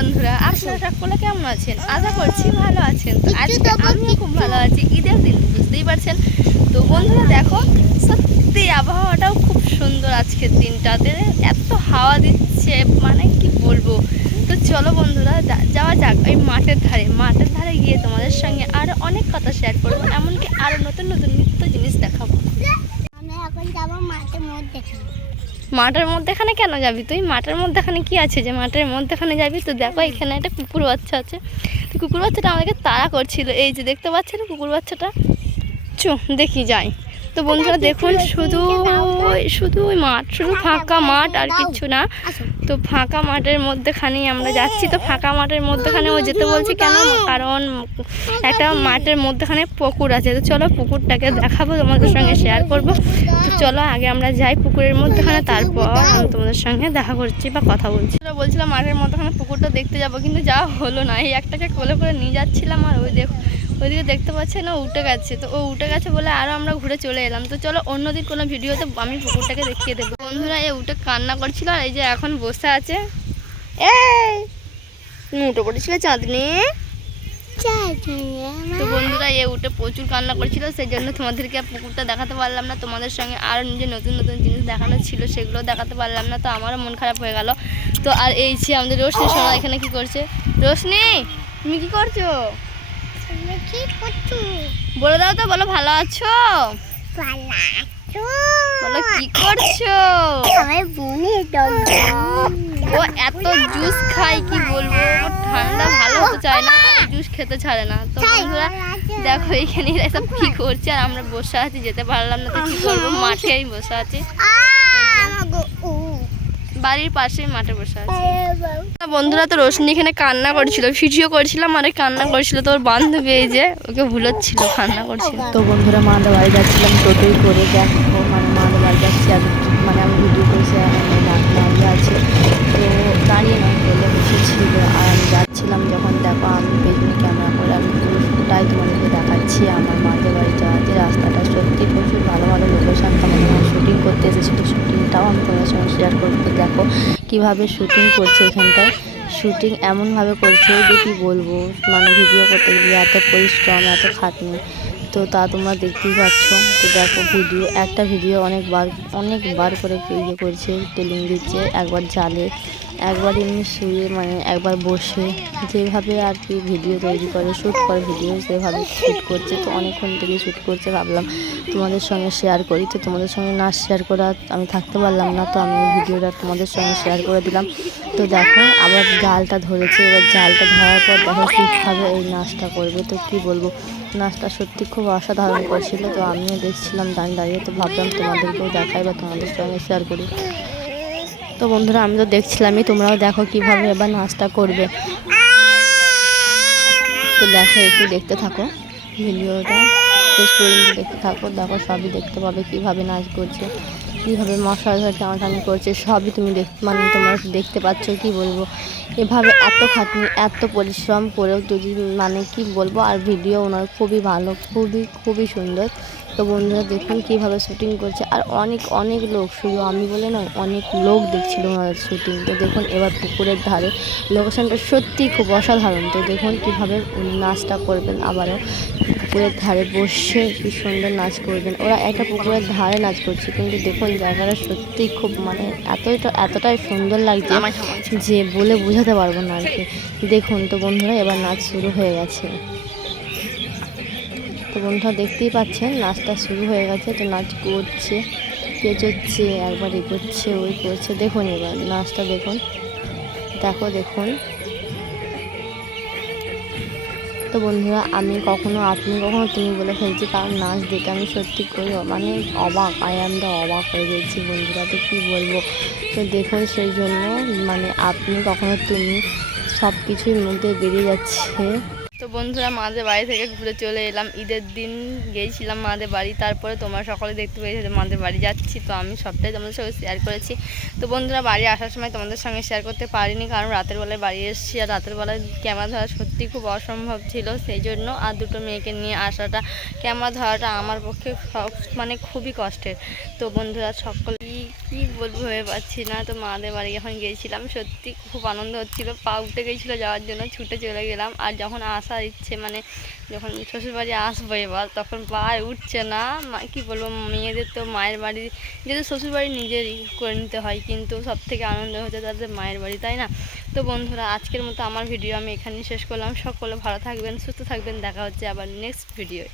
বন্ধুরা আপনারা সকলে কেমন আছেন? আশা করছি ভালো আছেন। তো আজকে আমিও খুব ভালো আছি। ঈদের দিন বুঝতেই পারছেন? তো বন্ধুরা দেখো সত্যি আবহাওয়াটাও খুব সুন্দর আজকের দিনটাতে। এত হাওয়া দিচ্ছে মানে কি বলব? তো চলো বন্ধুরা যাওয়া যাক ওই মাঠের ধারে। মাঠের ধারে গিয়ে তোমাদের সঙ্গে আরও অনেক কথা শেয়ার করব এমনকি আরও নতুন নতুন নিত্য জিনিস দেখাবো। আমরা এখন যাব মাঠের মধ্যে। মাঠের মধ্যেখানে কেন যাবি তুই? মাঠের মধ্যেখানে কি আছে যে মাঠের মধ্যেখানে যাবি? তো দেখো এখানে একটা কুকুর বাচ্চা আছে। তো কুকুর বাচ্চাটা আমাদেরকে তাড়া করছিল। এই যে দেখতে পাচ্ছেন কুকুর বাচ্চাটা? চো, দেখি যাই। তো বন্ধুরা দেখুন শুধু শুধু ওই মাঠ, শুধু ফাঁকা মাঠ আর কিছু না। তো ফাঁকা মাঠের মধ্যেখানেই আমরা যাচ্ছি। তো ফাঁকা মাঠের মধ্যেখানে ও যেতে বলছে, কেন? কারণ একটা মাঠের মধ্যেখানে পুকুর আছে। তো চলো পুকুরটাকে দেখাবো, তোমাদের সঙ্গে শেয়ার করব। তো চলো আগে আমরা যাই পুকুরের মধ্যেখানে, তারপর আমি তোমাদের সঙ্গে দেখা করছি বা কথা বলছি। বলছিলাম, মাঠের মধ্যেখানে পুকুরটা দেখতে যাব, কিন্তু যাওয়া হলো না। এই একটাকে কোলে করে নিয়ে যাচ্ছিলাম আর ওই দেখ ওইদিকে দেখতে পাচ্ছে না, উঠে গেছে। তো ও উঠে গেছে বলে আরও আমরা ঘুরে চলে এলাম। তো চলো অন্যদিন কোনো ভিডিওতে আমি পুকুরটাকে দেখিয়ে দেবো। বন্ধুরা এ উঠে কান্না করছিল আর এই যে এখন বসে আছে। এই উঠে পড়েছিল চাঁদনি? তো বন্ধুরা এ উঠে প্রচুর কান্না করছিল সেই জন্য তোমাদেরকে আর পুকুরটা দেখাতে পারলাম না। তোমাদের সঙ্গে আরও নিজে নতুন নতুন জিনিস দেখানো ছিল, সেগুলো দেখাতে পারলাম না। তো আমারও মন খারাপ হয়ে গেল। তো আর এই যে আমাদের রোশনি সোনা এখানে কি করছে? রোশনি, তুমি কি করছ? বলে দাও তো বলো ভালো আছো? পালাচ্ছো বলো কি করছ? আমি ও এত জুস খাই কি বলব? ঠান্ডা ভালো হতে চায় না জুস খেতে ছাড়ে না। তো বন্ধুরা দেখো এখানে এরা সব কি করছে আর আমরা বসে আছি যেতে পারলাম না তো কি করব? মাঠেই বসে আছি। বাড়ির পাশেই মাঠে বসে আছি। বন্ধুরা তো রোশনি এখানে কান্না করছিল ভিডিও করছিলাম আর কান্না করছিল তোর বান্ধবী এই যে ওকে ভুলোচ্ছিল কান্না করছিল। তো বন্ধুরা মাদের বাড়ি যাচ্ছিলাম টোটোই করে দেখো মানে মাদের বাড়ি যাচ্ছি আর মানে আমি ভিডিও করেছি আর দাঁড়িয়ে আছে। তো দাঁড়িয়ে নয় বলে বসেছিল আর আমি যাচ্ছিলাম যখন দেখো আমি পেছনে ক্যামেরা করে আমি পুরোটাই তোমাদেরকে দেখাচ্ছি আমার মাদের বাড়ি যাওয়া যে রাস্তাটা সত্যি প্রচুর ভালো ভালো লোকেশান তোমাদের শুটিং করতে এসেছিল শ্যুটিংটাও আমি তোমাদের সঙ্গে শেয়ার করব। তো দেখো কীভাবে শ্যুটিং করছে এখানটায়। শুটিং এমনভাবে করছে যে কী বলব মানে ভিডিও করতে গিয়ে এত পরিশ্রম, এত খাটনি। তো তা তোমরা দেখতেই পাচ্ছ। তো দেখো ভিডিও, একটা ভিডিও অনেকবার অনেকবার করে ইয়ে করছে, টেলিং দিচ্ছে, একবার জালে, একবার এমনি শুয়ে মানে একবার বসে, যেভাবে আর কি ভিডিও তৈরি করে শ্যুট করে ভিডিও সেভাবে শ্যুট করছে, তো অনেকক্ষণ থেকে শ্যুট করছে, ভাবলাম তোমাদের সঙ্গে শেয়ার করি। তো তোমাদের সঙ্গে না শেয়ার করা, আমি থাকতে পারলাম না, তো আমি ভিডিওটা তোমাদের সঙ্গে শেয়ার করে দিলাম। তো দেখো, আবার জালটা ধরেছে, এবার জালটা ধরার পর দেখো কীভাবে এই নাচটা করবে, তো কি বলব? নাচটা সত্যি খুব অসাধারণ করছিল। তো আমিও দেখছিলাম দাঁড়িয়ে দাঁড়িয়ে, তো ভাবলাম তোমাদেরকেও দেখাই বা তোমাদের সঙ্গে শেয়ার করি। তো বন্ধুরা, আমি তো দেখছিলামই, তোমরাও দেখো কীভাবে এবার নাচটা করবে। তো দেখো, একটু দেখতে থাকো ভিডিওটা। দেখতে থাকো, দেখো সবই দেখতে পাবে কীভাবে নাচ করছে। কীভাবে মশলা ধরে টানাটানি করছে, সবই তুমি দেখ মানে তোমার দেখতে পাচ্ছ, কি বলব? এভাবে এত খাটনি, এত পরিশ্রম করেও যদি মানে কি বলব, আর ভিডিও ওনার খুবই ভালো, খুবই খুবই সুন্দর। তো বন্ধুরা দেখুন কীভাবে শুটিং করছে। আর অনেক অনেক লোক শুধু আমি বলে নয় অনেক লোক দেখছিল ওনাদের শুটিং তো দেখুন এবার পুকুরের ধারে লোকেশনটা সত্যি খুব অসাধারণ। তো দেখুন কীভাবে উনি নাচটা করবেন আবারও। পুকুরের ধারে বসে কি সুন্দর নাচ করবেন। ওরা একটা পুকুরের ধারে নাচ করছে কিন্তু দেখুন জায়গাটা সত্যি খুব মানে এতটা এতটাই সুন্দর লাগছে যে বলে বোঝাতে পারব না আর কি। দেখুন তো বন্ধুরা এবার নাচ শুরু হয়ে গেছে। তো বন্ধুরা দেখতেই পাচ্ছেন। নাচটা শুরু হয়ে গেছে, তো নাচ করছে, পেঁচোচ্ছে, একবার এ করছে ওই করছে। দেখুন এবার, নাচটা দেখুন। দেখো, দেখুন। তো বন্ধুরা, আমি কখনো, আপনি কখনো তুমি বলে ফেলছি, কারণ নাচ দেখে আমি সত্যি করি মানে অবাক। আই এম দ্য অবাক হয়ে গেছি, বন্ধুরা, তো কী বলব? তো দেখুন, সেই জন্য মানে আপনি কখনো তুমি সব কিছুর মধ্যে বেরিয়ে যাচ্ছে। তো বন্ধুরা মাদের বাড়ি থেকে ঘুরে চলে এলাম। ঈদের দিন গিয়েছিলাম মাদের বাড়ি, তারপরে তোমরা সকলে দেখতে পেয়েছ যে মাদের বাড়ি যাচ্ছি। তো আমি সবটাই তোমাদের সঙ্গে শেয়ার করেছি। তো বন্ধুরা, বাড়ি আসার সময় তোমাদের সঙ্গে শেয়ার করতে পারিনি, কারণ রাতের বেলায় বাড়ি এসেছি আর রাতের বেলায় ক্যামেরা ধরা সত্যি খুব অসম্ভব ছিল। সেই জন্য আর দুটো মেয়েকে নিয়ে আসাটা ক্যামেরা ধরাটা আমার পক্ষে সব মানে খুবই কষ্টের। তো বন্ধুরা সকল কি বলব ভেবে পাচ্ছি না। তো মাদের বাড়ি যখন গিয়েছিলাম, সত্যি খুব আনন্দ হচ্ছিল। পা উঠে গেছিল যাওয়ার জন্য, ছুটে চলে গেলাম। আর যখন আসার ইচ্ছে মানে যখন শ্বশুরবাড়ি আসব এবার, তখন পা উঠছে না। কী বলব, মেয়েদের তো মায়ের বাড়ি, যেহেতু শ্বশুরবাড়ি নিজেরই করে নিতে হয়, কিন্তু সব থেকে আনন্দ হচ্ছে তাদের মায়ের বাড়ি, তাই না? তো বন্ধুরা, আজকের মতো আমার ভিডিও আমি এখানেই শেষ করলাম। সকলে ভালো থাকবেন, সুস্থ থাকবেন, দেখা হচ্ছে আবার নেক্সট ভিডিও